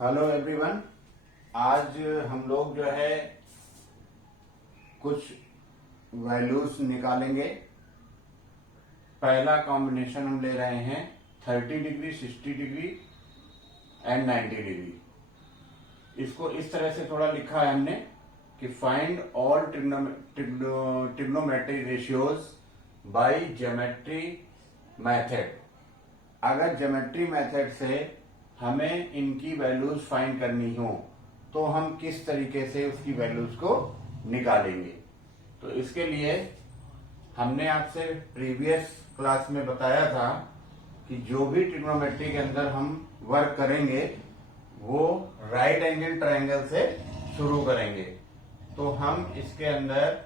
Hello everyone. आज हम लोग जो है कुछ वैल्यूज निकालेंगे। पहला कॉम्बिनेशन हम ले रहे हैं 30 डिग्री, 60 डिग्री एंड 90 डिग्री। इसको इस तरह से थोड़ा लिखा है हमने कि find all trigonometry ratios by geometry method. अगर ज्योमेट्री मेथड से हमें इनकी वैल्यूज फाइंड करनी हो तो हम किस तरीके से उसकी वैल्यूज को निकालेंगे। तो इसके लिए हमने आपसे प्रीवियस क्लास में बताया था कि जो भी ट्रिग्नोमेट्री के अंदर हम वर्क करेंगे वो राइट एंगल ट्रायंगल से शुरू करेंगे। तो हम इसके अंदर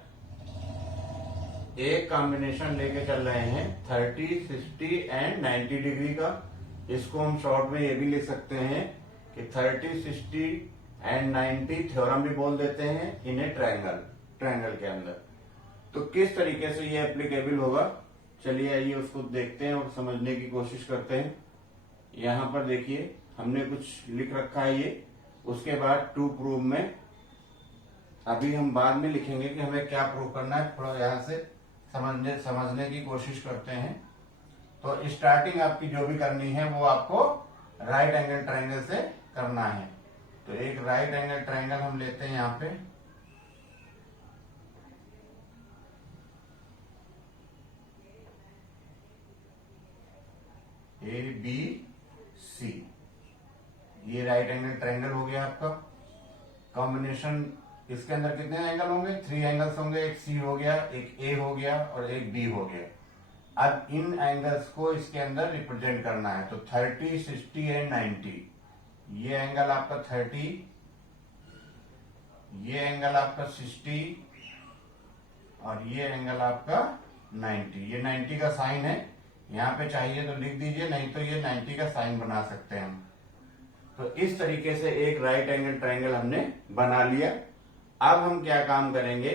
एक कॉम्बिनेशन लेके चल रहे हैं 30, 60 एंड 90 डिग्री का। इसको हम शॉर्ट में ये भी लिख सकते हैं कि 30, 60 एंड 90 थ्योरम भी बोल देते हैं इन्हें ट्रायंगल के अंदर। तो किस तरीके से ये एप्लीकेबल होगा, चलिए आइए उसको देखते हैं और समझने की कोशिश करते हैं। यहां पर देखिए हमने कुछ लिख रखा है ये, उसके बाद टू प्रूव में अभी हम बाद में लिखेंगे कि हमें क्या प्रूव करना है। थोड़ा यहां से समझने की कोशिश करते हैं। तो स्टार्टिंग आपकी जो भी करनी है वो आपको राइट एंगल ट्रायंगल से करना है। तो एक राइट एंगल ट्रायंगल हम लेते हैं यहां पे। ABC, ये राइट एंगल ट्रायंगल हो गया आपका। कॉम्बिनेशन इसके अंदर कितने एंगल होंगे? 3 एंगल्स होंगे। एक C हो गया, एक A हो गया और एक B हो गया। अब इन एंगल्स को इसके अंदर रिप्रेजेंट करना है। तो 30, 60 एंड 90। ये एंगल आपका 30, ये एंगल आपका 60 और ये एंगल आपका 90। ये 90 का साइन है, यहां पे चाहिए तो लिख दीजिए, नहीं तो ये 90 का साइन बना सकते हैं हम। तो इस तरीके से एक राइट एंगल ट्रायंगल हमने बना लिया। अब हम क्या काम करेंगे,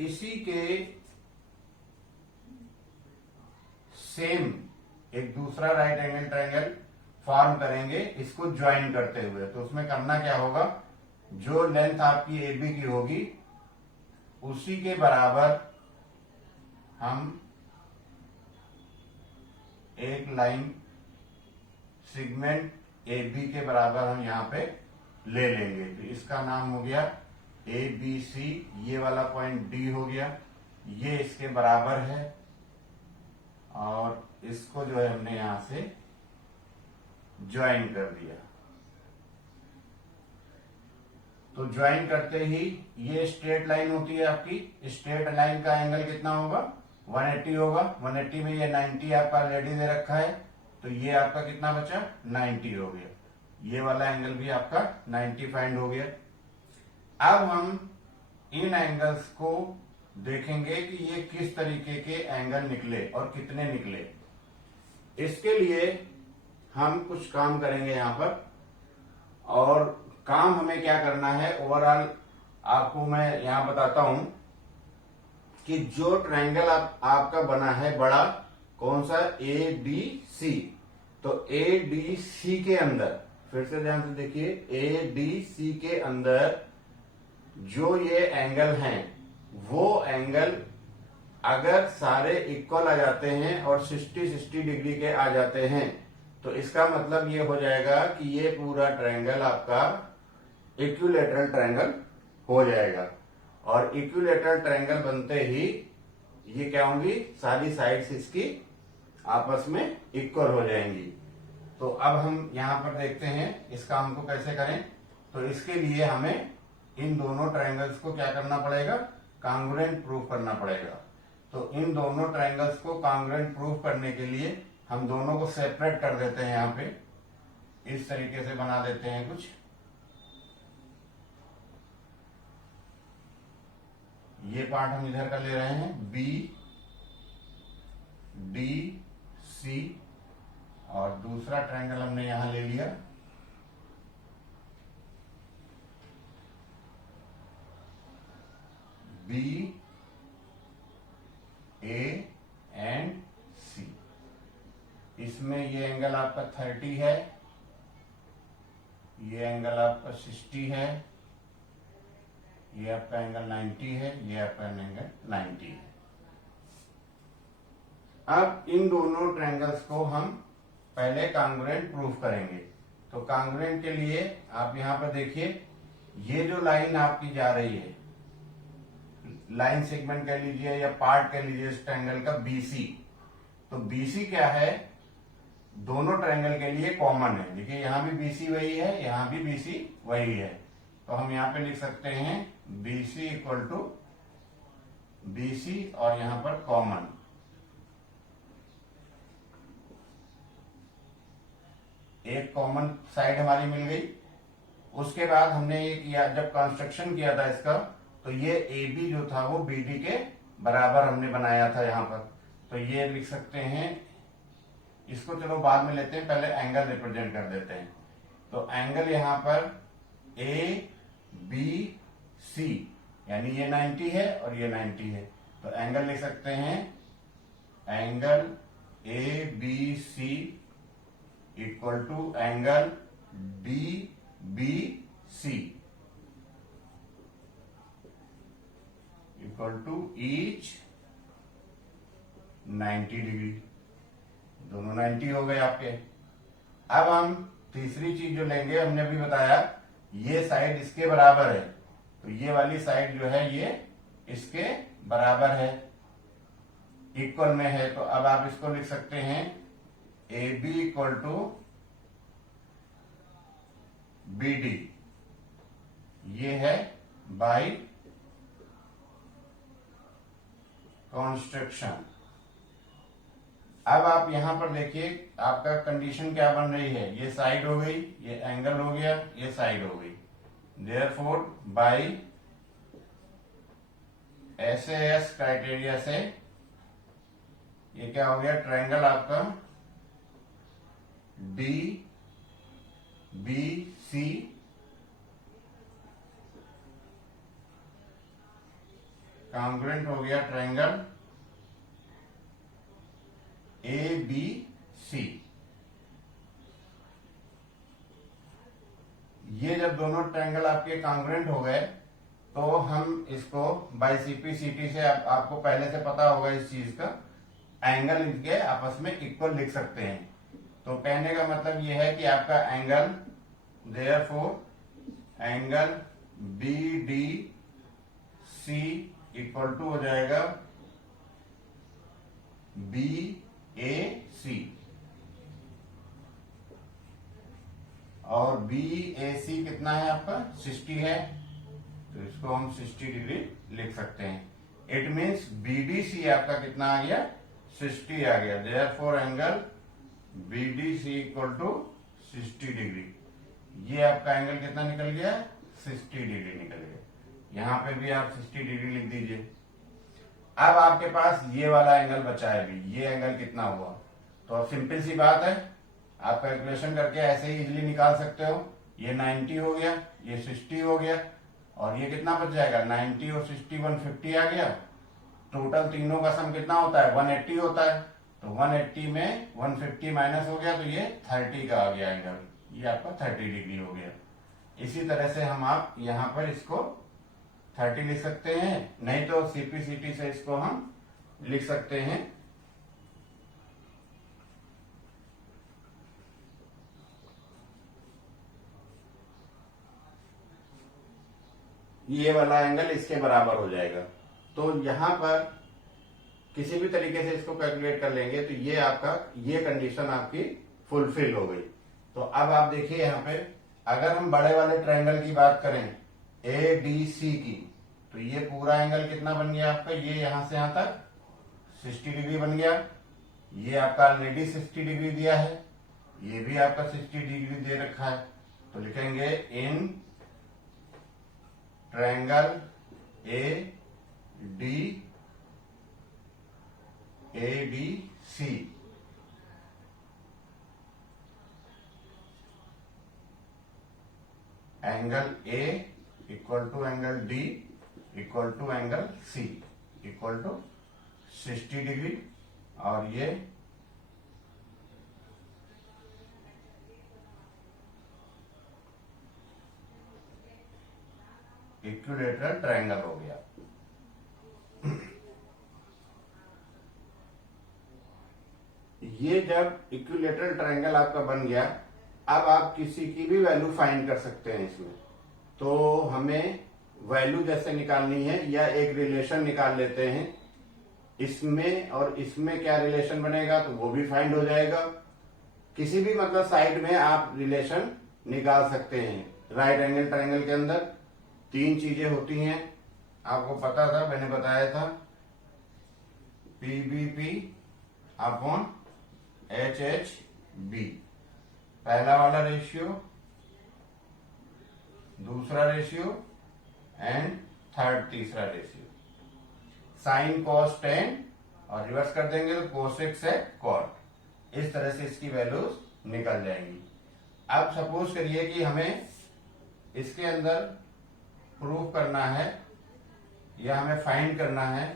इसी के सेम एक दूसरा राइट एंगल ट्रायंगल फॉर्म करेंगे इसको ज्वाइन करते हुए। तो उसमें करना क्या होगा, जो लेंथ आपकी AB की होगी उसी के बराबर हम एक लाइन सेगमेंट AB के बराबर हम यहां पे ले लेंगे। तो इसका नाम हो गया ABC। ये वाला पॉइंट D हो गया, ये इसके बराबर है और इसको जो है हमने यहां से ज्वाइन कर दिया। तो ज्वाइन करते ही ये स्ट्रेट लाइन होती है आपकी। स्ट्रेट लाइन का एंगल कितना होगा? 180 होगा। 180 में ये 90 आपका ऑलरेडी दे रखा है, तो ये आपका कितना बचा? 90 हो गया। ये वाला एंगल भी आपका 90 फाइंड हो गया। अब हम इन एंगल्स को देखेंगे कि ये किस तरीके के एंगल निकले और कितने निकले। इसके लिए हम कुछ काम करेंगे यहां पर, और काम हमें क्या करना है ओवरऑल आपको मैं यहां बताता हूं कि जो ट्रायंगल आपका बना है बड़ा, कौन सा? ADC। तो ADC के अंदर फिर से ध्यान से देखिए, ADC के अंदर जो ये एंगल हैं वो एंगल अगर सारे इक्वल आ जाते हैं और 60 डिग्री के आ जाते हैं तो इसका मतलब ये हो जाएगा कि ये पूरा ट्रायंगल आपका इक्विलैटरल ट्रायंगल हो जाएगा। और इक्विलैटरल ट्रायंगल बनते ही ये क्या होंगी, सारी साइड्स इसकी आपस में इक्वल हो जाएंगी। तो अब हम यहां पर देखते हैं इस काम को कैसे करें। तो इसके लिए हमें इन दोनों ट्रायंगल्स को क्या करना पड़ेगा? कॉन्ग्रुएंट प्रूव करना पड़ेगा। तो इन दोनों ट्रायंगल्स को कॉन्ग्रुएंट प्रूव करने के लिए हम दोनों को सेपरेट कर देते हैं। यहां पे इस तरीके से बना देते हैं कुछ। ये पार्ट हम इधर का ले रहे हैं BDC और दूसरा ट्रायंगल हमने यहां ले लिया BA एंड C। इसमें ये एंगल आपका 30 है ये एंगल आपका 60 है, ये आपका एंगल 90 है, ये आपका एंगल 90 है। अब इन दोनों ट्रायंगल्स को हम पहले कांग्रुएंट प्रूफ करेंगे। तो कांग्रुएंट के लिए आप यहां पर देखिए, ये जो लाइन आपकी जा रही है, लाइन सेगमेंट कह लीजिए या पार्ट कह लीजिए इस ट्रायंगल का बीसी, तो बीसी क्या है, दोनों ट्रायंगल के लिए कॉमन है। देखिए यहां भी बीसी वही है, यहां भी बीसी वही है, तो हम यहां पे लिख सकते हैं बीसी इक्वल टू बीसी और यहां पर कॉमन, एक कॉमन साइड हमारी मिल गई। उसके बाद हमने ये किया, जब कंस्ट्रक्शन किया था इसका, तो ये ए बी जो था वो बी डी के बराबर हमने बनाया था यहां पर, तो ये लिख सकते हैं। इसको चलो बाद में लेते हैं, पहले एंगल रिप्रेजेंट कर देते हैं। तो एंगल यहां पर ए बी सी, यानी ये 90 है और ये 90 है, तो एंगल लिख सकते हैं angle A B C equal to angle D B C equal to each 90 degree, दोनों 90 हो गए आपके। अब हम तीसरी चीज जो लेंगे, हमने अभी बताया ये साइड इसके बराबर है, तो ये वाली साइड जो है ये इसके बराबर है, इक्वल में है, तो अब आप इसको लिख सकते हैं A B equal to B D, ये है बाई कंस्ट्रक्शन। अब आप यहां पर देखिए आपका कंडीशन क्या बन रही है, ये साइड हो गई, ये एंगल हो गया, ये साइड हो गई, देयरफॉर बाई SAS क्राइटेरिया से ये क्या हो गया, ट्रायंगल आपका डी बी सी कांग्रुएंट हो गया ट्रायंगल ए बी सी। ये जब दोनों ट्रायंगल आपके कांग्रुएंट हो गए, तो हम इसको बाय सीपीसीटी से आपको पहले से पता होगा इस चीज का, एंगल इनके आपस में इक्वल लिख सकते हैं। तो कहने का मतलब यह है कि आपका angle, therefore angle B D C equal to हो जाएगा बी ए सी, और बी ए सी कितना है आपका 60 है, तो इसको हम 60 डिग्री लिख सकते हैं। इट मीन्स बीडीसी आपका कितना आ गया, 60 आ गया, therefore angle BDC equal to 60 degree. ये आपका एंगल कितना निकल गया, 60 डिग्री निकल गया। यहां पे भी आप 60 डिग्री लिख दीजिए। अब आपके पास ये वाला एंगल बचा है भी, ये एंगल कितना हुआ, तो अब सिंपल सी बात है, आप कैलकुलेशन करके ऐसे ही इजीली निकाल सकते हो। ये 90 हो गया, ये 60 हो गया, और ये कितना बच जाएगा, 90 और 60 150 आ गया। टोटल तीनों का सम कितना होता है, 180 होता है, तो 180 में 150 माइनस हो गया, तो ये 30 का आ गया एंगल, ये आपका 30 डिग्री हो गया। इसी तरह से हम आप यहां पर इसको 30 लिख सकते हैं, नहीं तो सीपीसीटी से इसको हम लिख सकते हैं ये वाला एंगल इसके बराबर हो जाएगा। तो यहां पर किसी भी तरीके से इसको कैलकुलेट कर लेंगे, तो ये आपका, ये कंडीशन आपकी फुलफिल हो गई। तो अब आप देखिए यहां पे, अगर हम बड़े वाले ट्रायंगल की बात करें ए डी सी की, तो ये पूरा एंगल कितना बन गया आपका, ये यहां से यहां तक 60 डिग्री बन गया। ये आपका ऑलरेडी 60 डिग्री दिया है, ये भी आपका 60 डिग्री दे रखा है, तो लिखेंगे in triangle A D C angle A equal to angle D equal to angle C equal to 60 degree, और ये इक्विलेटरल ट्रायंगल हो गया। ये जब इक्विलेटरल ट्रायंगल आपका बन गया, अब आप किसी की भी वैल्यू फाइंड कर सकते हैं इसमें। तो हमें वैल्यू जैसे निकालनी है या एक रिलेशन निकाल लेते हैं, इसमें और इसमें क्या रिलेशन बनेगा तो वो भी फाइंड हो जाएगा। किसी भी मतलब साइड में आप रिलेशन निकाल सकते हैं। राइट एंगल ट्रायंगल के अंदर 3 चीजें होती हैं, आपको पता था, मैंने बताया था। PBP अपॉन HHB, पहला वाला रेशियो, दूसरा रेशियो एंड थर्ड तीसरा रेशियो। साइन कॉस टेन और रिवर्स कर देंगे तो कोसेक सेक कॉट। इस तरह से इसकी वैल्यूज निकल जाएंगी। अब सपोज करिए कि हमें इसके अंदर प्रूफ करना है या हमें फाइंड करना है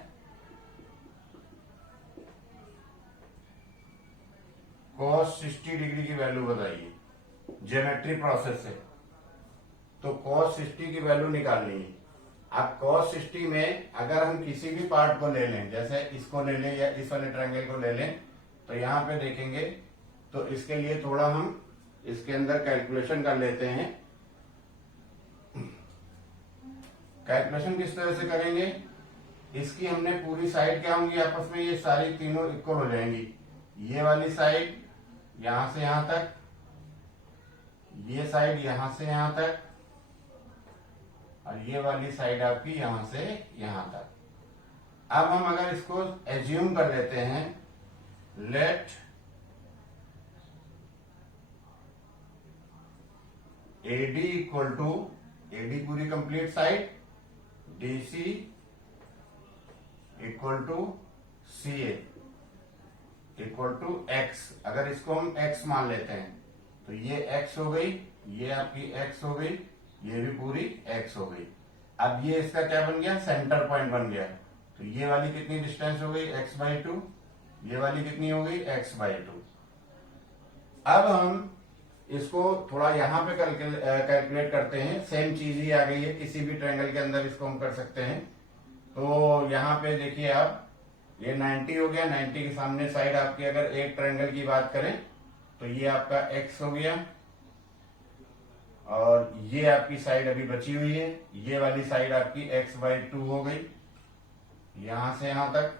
cos 60 डिग्री की वैल्यू बताइए ज्योमेट्री प्रोसेस से। तो cos 60 की वैल्यू निकालनी है। अब cos 60 में अगर हम किसी भी पार्ट को ले लें, जैसे इसको ले लें या इस वाले ट्रायंगल को ले लें, तो यहां पे देखेंगे तो इसके लिए थोड़ा हम इसके अंदर कैलकुलेशन कर लेते हैं। कैलकुलेशन किस तरह से करेंगे, इसकी हमने पूरी साइड क्या होंगी आपस में, ये सारी तीनों इक्वल हो जाएंगी। ये वाली साइड यहां से यहां तक, ये साइड यहां से यहां तक, और ये वाली साइड आपकी यहां से यहां तक। अब हम अगर इसको एज्यूम कर लेते हैं, let AD equal to, AD पूरी complete side, DC equal to CA equal to X। अगर इसको हम X मान लेते हैं तो ये X हो गई, ये आपकी X हो गई, ये भी पूरी X हो गई। अब ये इसका क्या बन गया, सेंटर पॉइंट बन गया। तो ये वाली कितनी डिस्टेंस हो गई, x/2, ये वाली कितनी हो गई, x/2। अब हम इसको थोड़ा यहां पे कैलकुलेट करते हैं। सेम चीज ही आ गई है, किसी भी ट्रायंगल के अंदर इसको हम कर सकते हैं। तो यहां पे देखिए आप, ये 90 हो गया। 90 के सामने साइड आपकी अगर एक ट्रायंगल की बात करें तो ये आपका x हो गया, और ये आपकी साइड अभी बची हुई है, ये वाली साइड आपकी x/2 हो गई, यहां से यहां तक।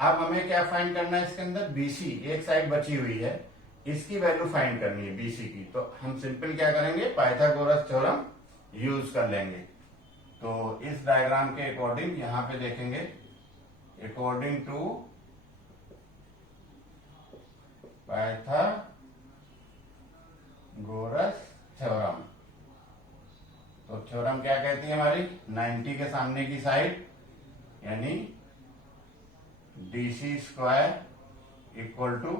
अब हमें क्या फाइंड करना है इसके अंदर, BC, एक साइड बची हुई है, इसकी वैल्यू फाइंड करनी है BC की। तो हम सिंपल क्या करेंगे, पाइथागोरस थ्योरम यूज कर लेंगे। तो इस डायग्राम के अकॉर्डिंग यहां पे देखेंगे, अकॉर्डिंग टू पाइथागोरस थ्योरम। तो थ्योरम क्या कहती है हमारी, 90 के सामने की साइड यानी DC square equal to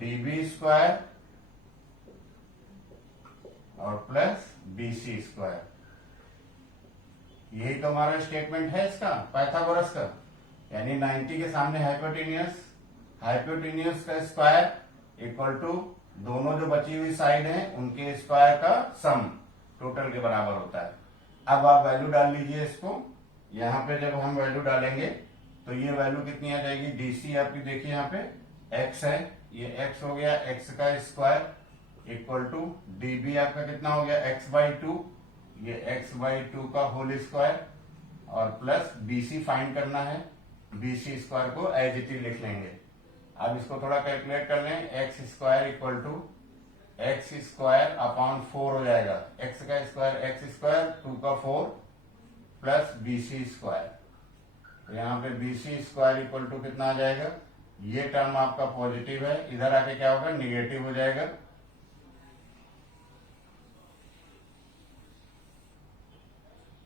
DB square और प्लस BC स्क्वायर। यही तो हमारा स्टेटमेंट है इसका, पाइथागोरस का। यानी 90 के सामने हाइपोटेनियस, हाइपोटेनियस का स्क्वायर इक्वल टू दोनों जो बची हुई साइड है उनके स्क्वायर का सम टोटल के बराबर होता है। अब आप वैल्यू डाल लीजिए इसको। यहां पे जब हम वैल्यू डालेंगे तो ये वैल्यू कितनी आ जाएगी, DC आपकी देखिए यहाँ पे x है, ये x हो गया, x का स्क्वायर इक्वल टू DB आपका कितना हो गया, x/2, ये x/2 का होल स्क्वायर, और प्लस BC फाइंड करना है। BC स्क्वायर को एज इट इज लिख लेंगे। अब इसको थोड़ा कैलकुलेट कर लें, x square equal to x square upon 4 हो जाएगा, x का स्क्वायर x स्क्वायर, 2 का 4 प्लस BC स्क्वायर। तो यहाँ पे BC स्क्वायर इक्वल टू कितना आ जाएगा, ये टर्म आपका पॉजिटिव है, इधर आके क्या होगा, निगेटिव हो जाएगा।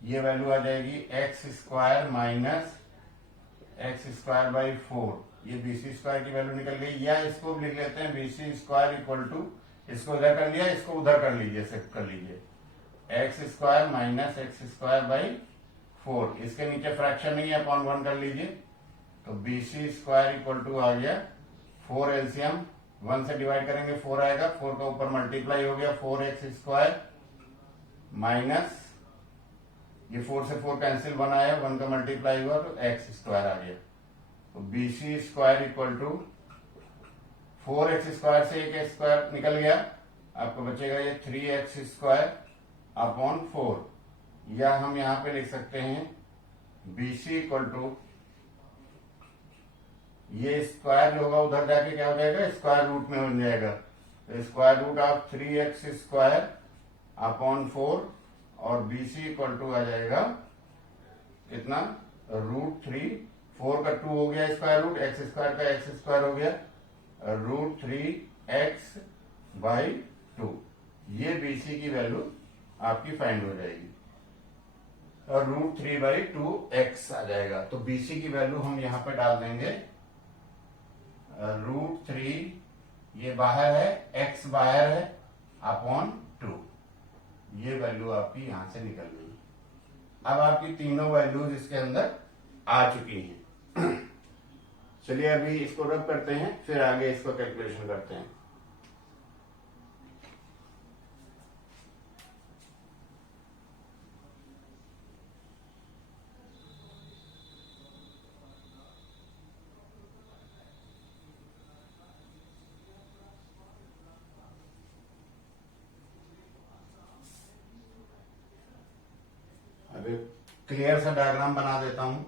ये वैल्यू आ जाएगी x square minus x square by 4। ये BC स्क्वायर की वैल्यू निकल गई। या इसको लिख लेते हैं BC स्क्वायर इक्वल टू, इसको इधर कर लिया, इसको उधर कर लीजिए, शिफ्ट कर लीजिए, x square minus x square by 4। इसके नीचे फ्रैक्शन नहीं है, अपॉन 1 कर लीजिए। तो BC स्क्वायर इक्वल टू आ गया 4 एलसीएम, 1 से डिवाइड करेंगे 4 आएगा, 4 का ऊपर मल्टीप्लाई हो गया 4x स्क्वायर माइनस ये 4 से 4 कैंसिल, 1 आया, 1 का मल्टीप्लाई हुआ तो एक्स स्क्वायर आ गया। तो B C square equal to 4x square से एक एक्स स्क्वायर निकल गया, आपको बचेगा ये 3x स्क्वायर अपॉन 4, या हम यहां पे लिख सकते हैं बी सी इक्वल टू ये स्क्वायर जो होगा उधर जाके क्या हो जाएगा, स्क्वायर रूट में बन जाएगा। तो square root of 3x square upon 4 और बी सी इक्वल टू आ जाएगा कितना, √3, 4 का 2 हो गया स्क्वायर रूट, एक्स स्क्वायर का एक्स स्क्वायर हो गया, √3x बाई 2। ये बीसी की वैल्यू आपकी फाइंड हो जाएगी और √3/2x आ जाएगा। तो बीसी की वैल्यू हम यहां पे डाल देंगे √3, ये बाहर है, x बाहर है, अपॉन 2, ये वैल्यू आपकी यहां से निकल गई। अब आपकी तीनों वैल्यूज इसके अंदर आ चुकी हैं। चलिए अभी इसको रब करते हैं, फिर आगे इसको कैलकुलेशन करते हैं। अभी क्लियर सा डायग्राम बना देता हूं।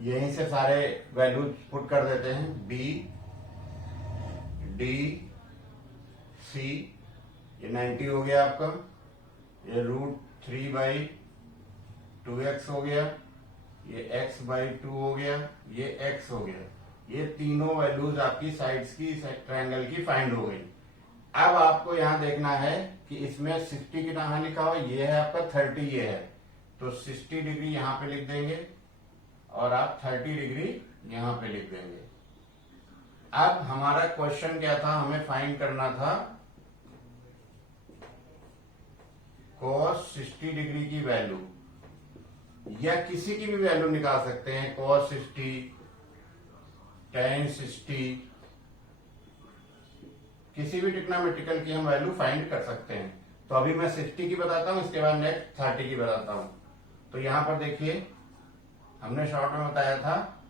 यहीं से सारे वैल्यूज पुट कर देते हैं, बी डी सी, ये 90 हो गया आपका, ये √3/2x हो गया, ये x/2 हो गया, ये x हो गया। ये तीनों वैल्यूज आपकी साइड्स की ट्रायंगल की फाइंड हो गई। अब आपको यहां देखना है कि इसमें 60 की कहां लिखा हुआ, ये है आपका 30, ये है, तो 60 डिग्री यहां पे लिख देंगे और आप 30 डिग्री यहां पे लिख देंगे। अब हमारा क्वेश्चन क्या था, हमें फाइंड करना था cos 60 डिग्री की वैल्यू, या किसी की भी वैल्यू निकाल सकते हैं, cos 60, tan 60, किसी भी ट्रिग्नोमेट्रिकल की हम वैल्यू फाइंड कर सकते हैं। तो अभी मैं 60 की बताता हूं, इसके बाद नेक्स्ट 30 की बताता हूं। तो यहां पर देखिए हमने शॉर्ट में बताया था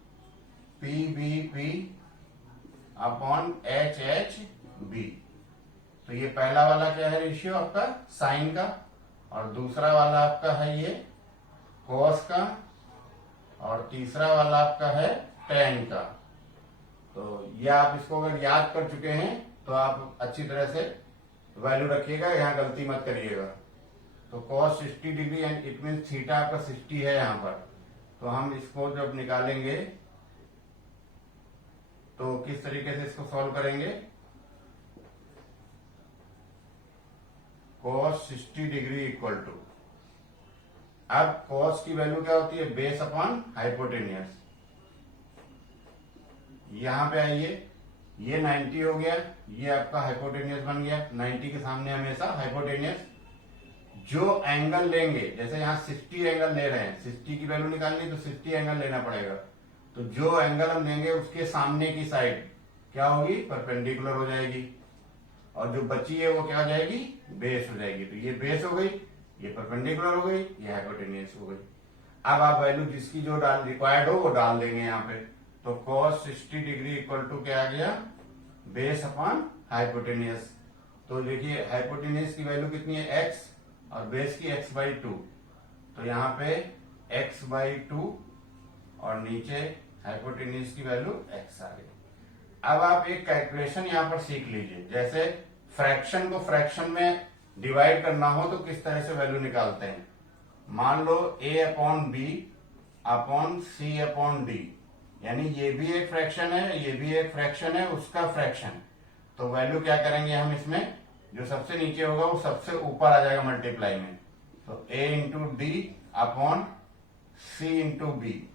PBP अपॉन HHB। तो ये पहला वाला क्या है, रेशियो आपका साइन का, और दूसरा वाला आपका है ये कॉस का, और तीसरा वाला आपका है टेन का। तो ये आप इसको अगर याद कर चुके हैं तो आप अच्छी तरह से वैल्यू रखिएगा, यहां गलती मत करिएगा। तो cos 60 degree and it mean theta आपका 60 है यहां पर। तो हम इसको जब निकालेंगे तो किस तरीके से इसको सॉल्व करेंगे, cos 60 डिग्री इक्वल टू, अब cos की वैल्यू क्या होती है, बेस अपॉन हाइपोटेनियस। यहां पे आइए, ये 90 हो गया, ये आपका हाइपोटेनियस बन गया। 90 के सामने हमेशा हाइपोटेनियस। जो एंगल लेंगे, जैसे यहां 60 एंगल ले रहे हैं, 60 की वैल्यू निकालनी तो 60 एंगल लेना पड़ेगा। तो जो एंगल हम लेंगे उसके सामने की साइड क्या होगी, परपेंडिकुलर हो जाएगी, और जो बची है वो क्या हो जाएगी, बेस हो जाएगी। तो ये बेस हो गई, ये परपेंडिकुलर हो गई, ये हाइपोटेनियस हो गई। अब आप वैल्यू जिसकी जो डाल रिक्वायर्ड हो वो डाल देंगे यहाँ पे। तो cos 60 डिग्री इक्वल टू क्या आ गया, बेस अपॉन हाइपोटेनियस। तो देखिए हाइपोटेनियस की वैल्यू कितनी है, x, और बेस की x/2। तो यहाँ पे x/2 और नीचे हाइपोटेनियस की वैल्यू x आ गई। अब आप एक कैलकुलेशन यहाँ पर सीख लीजिए, जैसे फ्रैक्शन को फ्रैक्शन में डिवाइड करना हो तो किस तरह से वैल्यू निकालते हैं। मान लो a/b अपॉन c/d, यानी ये भी एक फ्रैक्शन है, ये भी एक फ्रैक्शन है, उसका फ्रैक्शन। तो वैल्यू क्या करेंगे हम इसमें, जो सबसे नीचे होगा वो सबसे ऊपर आ जाएगा मल्टीप्लाई में। तो a into D upon c into B,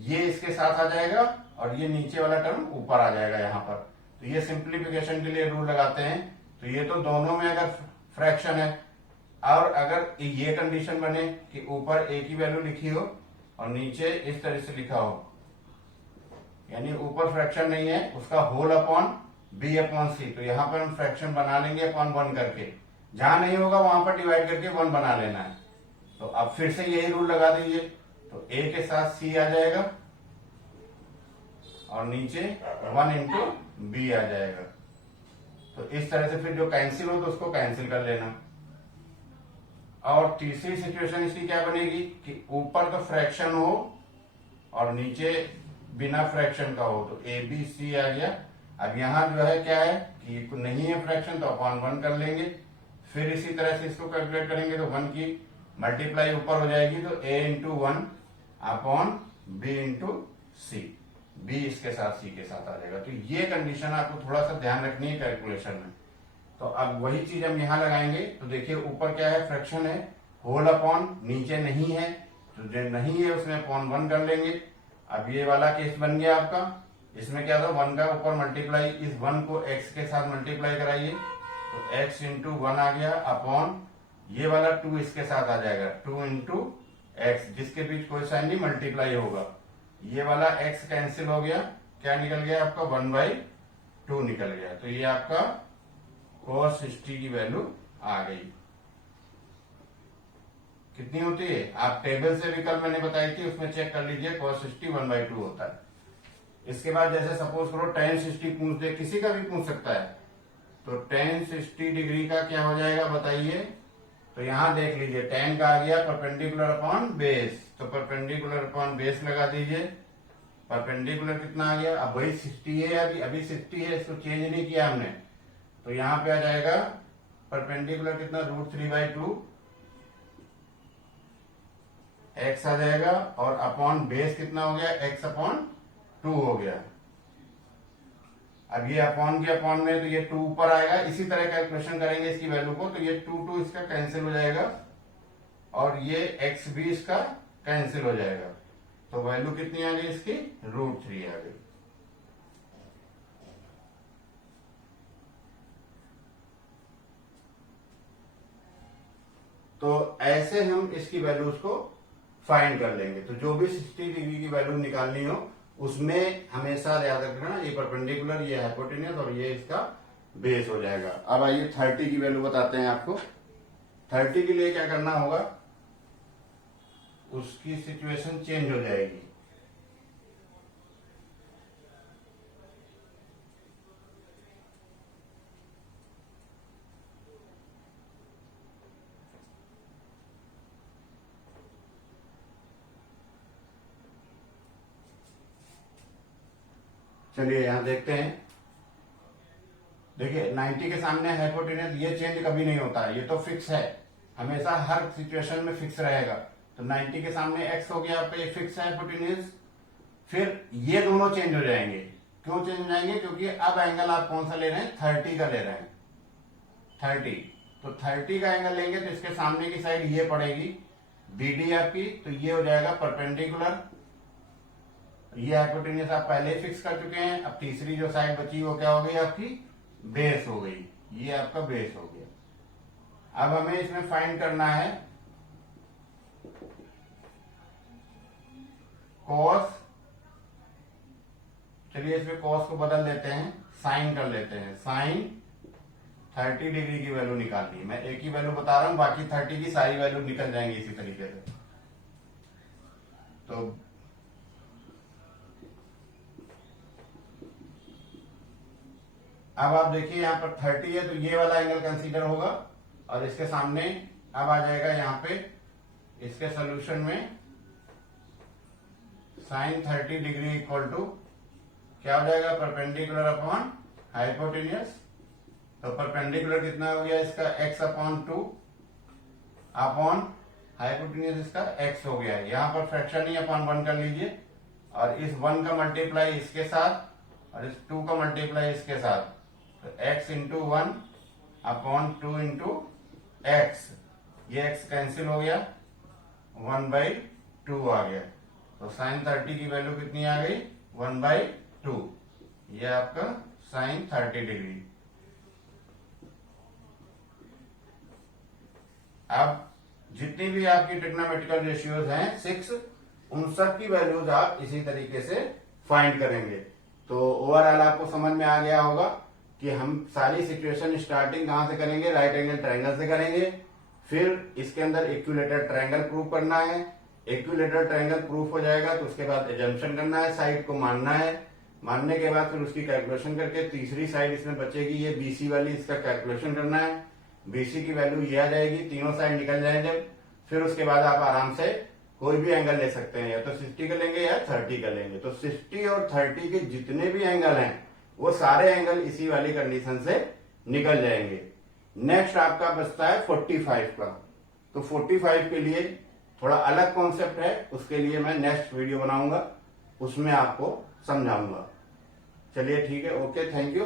ये इसके साथ आ जाएगा और ये नीचे वाला टर्म ऊपर आ जाएगा यहां पर। तो ये सिंप्लीफिकेशन के लिए रूल लगाते हैं। तो ये तो दोनों में अगर फ्रैक्शन है और अगर ये कंडीशन बने कि ऊपर ए की वैल्यू लिखी हो और नीचे इस तरह से लिखा हो, यानी ऊपर फ्रैक्शन नहीं है उसका होल अपॉन बी अपॉन सी, तो यहां पर हम फ्रैक्शन बना लेंगे अपॉन 1 करके, जहां नहीं होगा वहां पर डिवाइड करके 1 बना लेना है। तो अब फिर से यही रूल लगा दीजिए, तो ए के साथ सी आ जाएगा और नीचे 1 इंटू बी आ जाएगा। तो इस तरह से फिर जो कैंसिल हो तो उसको कैंसिल कर लेना। और तीसरी सिचुएशन इसकी क्या बनेगी कि ऊपर तो फ्रैक्शन हो और नीचे बिना फ्रैक्शन का हो, तो ए बी सी आ गया। अब यहां जो है क्या है कि नहीं है फ्रैक्शन तो अपॉन 1 कर लेंगे, फिर इसी तरह से इसको कैलकुलेट करेंगे तो 1 की मल्टीप्लाई ऊपर हो जाएगी, तो ए इंटू 1 अपॉन बी इंटू सी, बी इसके साथ सी के साथ आ जाएगा। तो ये कंडीशन आपको थोड़ा सा ध्यान रखनी है कैलकुलेशन में। तो अब वही चीज हम यहां लगाएंगे, तो देखिए ऊपर क्या है फ्रैक्शन है, होल अपॉन, नीचे नहीं है तो जो नहीं है उसमें अपॉन 1 कर लेंगे। अब ये वाला केस बन गया आपका, इसमें क्या था 1 का ऊपर मल्टीप्लाई, इस 1 को x के साथ मल्टीप्लाई कराइए तो x इंटू 1 आ गया अपॉन ये वाला 2 इसके साथ आ जाएगा 2 इंटू एक्स, जिसके बीच कोई साइन नहीं मल्टीप्लाई होगा, ये वाला x कैंसिल हो गया, क्या निकल गया आपका 1/2 निकल गया। तो ये आपका cos 60 की वैल्यू आ गई। कितनी होती है आप टेबल से भी कल मैंने बताई थी उसमें चेक कर लीजिए, cos 60 1/2 होता है। इसके बाद जैसे सपोज करो tan 60 पूछ दे, किसी का भी पूछ सकता है, तो tan 60 डिग्री का क्या हो जाएगा बताइए। तो यहां देख लीजिए tan का आ गया परपेंडिकुलर अपॉन बेस, तो परपेंडिकुलर अपॉन बेस लगा दीजिए, परपेंडिकुलर कितना आ गया, अब वही 60 है, अभी 60 है, इसको चेंज नहीं किया हमने, तो यहां पे आ जाएगा परपेंडिकुलर कितना √3/2 x आ जाएगा, और अपॉन बेस कितना हो गया x अपॉन 2 हो गया। अब ये अपॉन के अपॉन में तो ये 2 ऊपर आएगा, इसी तरह कैलकुलेशन करेंगे इसकी वैल्यू को, तो ये 2 इसका कैंसिल हो जाएगा और ये x भी इसका कैंसिल हो जाएगा, तो वैल्यू कितनी आ गई इसकी √3 आ गई। तो ऐसे हम इसकी वैल्यूज को फाइंड कर लेंगे। तो जो भी 60 डिग्री की वैल्यू निकालनी हो उसमें हमेशा याद रखना ये परपेंडिकुलर, ये हाइपोटेन्यूस और ये इसका बेस हो जाएगा। अब आइए 30 की वैल्यू बताते हैं आपको। 30 के लिए क्या करना होगा, उसकी सिचुएशन चेंज हो जाएगी। चलिए यहां देखते हैं, देखिए 90 के सामने हाइपोटेन्यूस ये चेंज कभी नहीं होता है, ये तो फिक्स है, हमेशा हर सिचुएशन में फिक्स रहेगा। तो 90 के सामने x हो गया आपका, ये फिक्स है हाइपोटेन्यूस। फिर ये दोनों चेंज हो जाएंगे, क्यों चेंज हो जाएंगे, क्योंकि अब एंगल आप कौन सा ले रहे हैं 30 का ले रहे हैं, 30। तो 30 का एंगल लेंगे तो इसके सामने की साइड ये पड़ेगी BD आपकी, तो ये हो जाएगा परपेंडिकुलर, ये हाइपोटेन्यूस आप पहले ही फिक्स कर चुके हैं। अब तीसरी जो साइड बची वो क्या हो गई आपकी बेस हो गई, ये आपका बेस हो गया। अब हमें इसमें फाइंड करना है कॉस, चलिए इसमें कॉस को बदल देते हैं, साइन कर लेते हैं, साइन 30 डिग्री की वैल्यू निकालनी है। मैं एक ही वैल्यू बता रहा हूं, बाकी 30 की सारी वैल्यू निकल जाएंगी इसी तरीके से। तो अब आप देखिए यहां पर 30 है तो ये वाला एंगल कंसीडर होगा, और इसके सामने अब आ जाएगा यहां पे इसके सोल्यूशन में साइन 30 डिग्री इक्वल टू क्या हो जाएगा परपेंडिकुलर अपॉन हाइपोटेन्यूस। तो परपेंडिकुलर कितना हो गया इसका x अपॉन 2 अपॉन हाइपोटेन्यूस इसका x हो गया। यहां पर फ्रैक्शन ही अपॉन 1 कर लीजिए, और इस 1 का मल्टीप्लाई इसके साथ और इस 2 का मल्टीप्लाई इसके साथ, तो x into 1 upon 2 into x, ये x कैंसिल हो गया 1/2 आ गया। तो साइन 30 की वैल्यू कितनी आ गई 1/2, ये आपका साइन 30 डिग्री। अब जितनी भी आपकी ट्रिग्नोमेट्रिकल रेशियोज हैं 6, उन सब की वैल्यूज आप इसी तरीके से फाइंड करेंगे। तो ओवरऑल आपको समझ में आ गया होगा कि हम सारी सिचुएशन स्टार्टिंग कहां से करेंगे, राइट एंगल ट्रायंगल से करेंगे। फिर इसके अंदर इक्विलेटरल ट्रायंगल प्रूव करना है। इक्विलेटरल ट्रायंगल प्रूव हो जाएगा तो उसके बाद एजम्पशन करना है, साइड को मानना है। मानने के बाद फिर उसकी कैलकुलेशन करके तीसरी साइड इसमें बचेगी ये बीसी वाली, इसका कैलकुलेशन करना है। बीसी की वैल्यू ये आ जाएगी, तीनों साइड निकल जाए जब, फिर उसके बाद आप आराम से कोई भी एंगल ले सकते हैं, या तो 60 का लेंगे या 30 का लेंगे। तो 60 और 30 के जितने भी एंगल हैं वो सारे एंगल इसी वाली कंडीशन से निकल जाएंगे। नेक्स्ट आपका बचता है 45 का। तो 45 के लिए थोड़ा अलग कॉन्सेप्ट है, उसके लिए मैं नेक्स्ट वीडियो बनाऊंगा, उसमें आपको समझाऊंगा। चलिए ठीक है, ओके, थैंक यू।